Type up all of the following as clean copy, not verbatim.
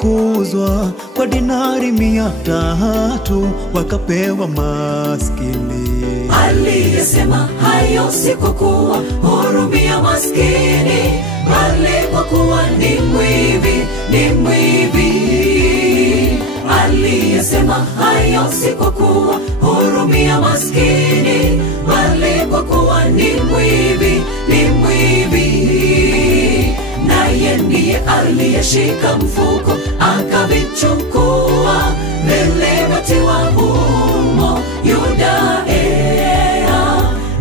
kuuzwa kwa dinari 300 wakapewa maskini. Aliyesema hayo si kwa kuwa hurumia maskini, bali kwa kuwa ni mwivi, ni mwivi. Aliyesema hayo si kwa kuwa hurumia maskini, bali kwa kuwa ni mwivi, ni mwivi. Naye ndiye aliyeshika mfuko akavichukua vilivyotiwa humo Yuda.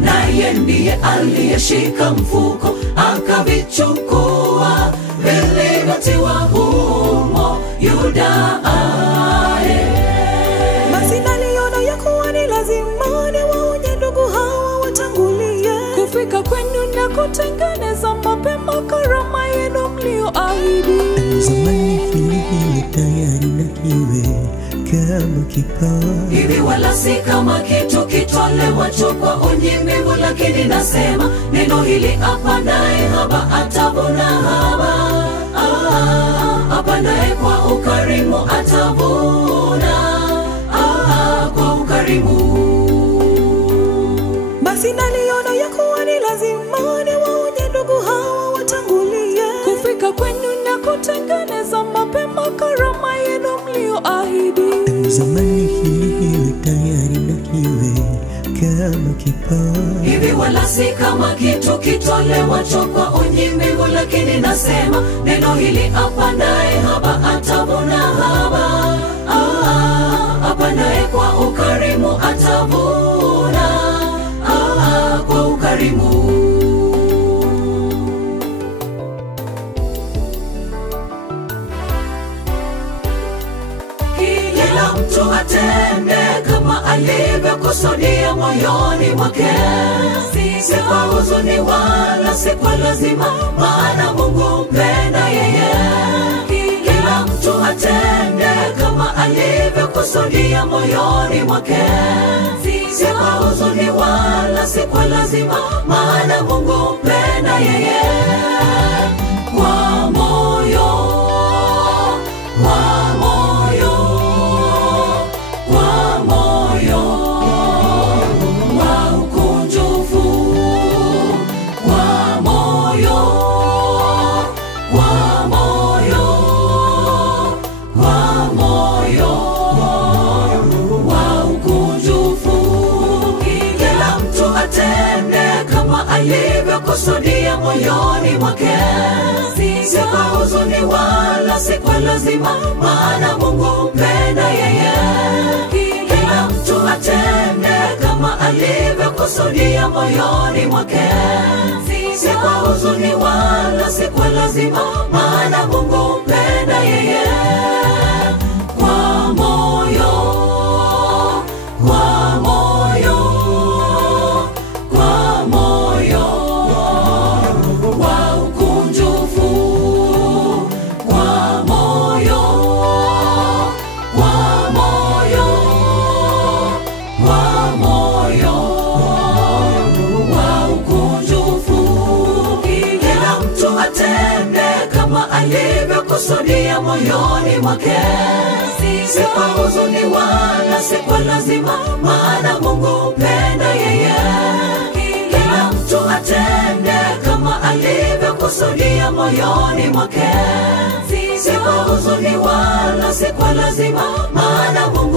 Naye ndiye aliyeshika mfuko akavichukua vilivyotiwa humo Yuda. Basi naliona ya kuwa ni lazima niwaonye ndugu hawa watangulie kufika kwenu na kutengeneza mapema karama yenu mlioahidi. Zamani hili tayari na iwe kama kipawa. Hivi wala si kama kitu kitolewacho kwa unyenyekevu, lakini nasema neno hili apandaye haba atavuna haba. Apandaye kwa ukarimu atavuna kwa ukarimu. Basi naliona ya kuwa ni lazima niwaonye ndugu hawa watangulie kufika kwenu na kutengeneza mapema karama yenu mlioahidi. Zamani hili tayari na iwe kama kipawa. Hivi wala si kama kitu kitolewacho kwa unyenyekevu, lakini nasema neno hili apandaye haba atavuna haba. Apandaye kwa ukarimu atavuna kwa ukarimu. Kila mtu atende kama alivyokusudia moyoni mwake, si kwa huzuni wala si kwa lazima, maana Mungu mpenda yeye. Kila mtu atende kama alivyokusudia moyoni mwake, si kwa huzuni wala si kwa lazima, maana Mungu mpenda yeye. Kwa moyo, kwa moyo, kwa moyo wa ukunjufu, kwa moyo, kwa moyo, kwa moyo wa ukunjufu. Kila mtu atende kama alivyokusudia moyoni mwake, si kwa huzuni wala si kwa lazima, maana Mungu mpenda yeye. Kila mtu atende kama alivyokusudia moyoni mwake, si kwa huzuni wala si kwa lazima, maana Mungu mpenda yeye. Kwa moyo, kwa moyo, kwa moyo wa ukunjufu, kwa moyo, kwa moyo, kwa moyo wa ukunjufu. Kila mtu atende kama alivyokusudia moyoni mwake, si kwa huzuni wala si kwa lazima, maana Mungu mpenda yeye. Kila mtu atende kama alivyokusudia moyoni mwake, si kwa huzuni wala si kwa lazima, maana Mungu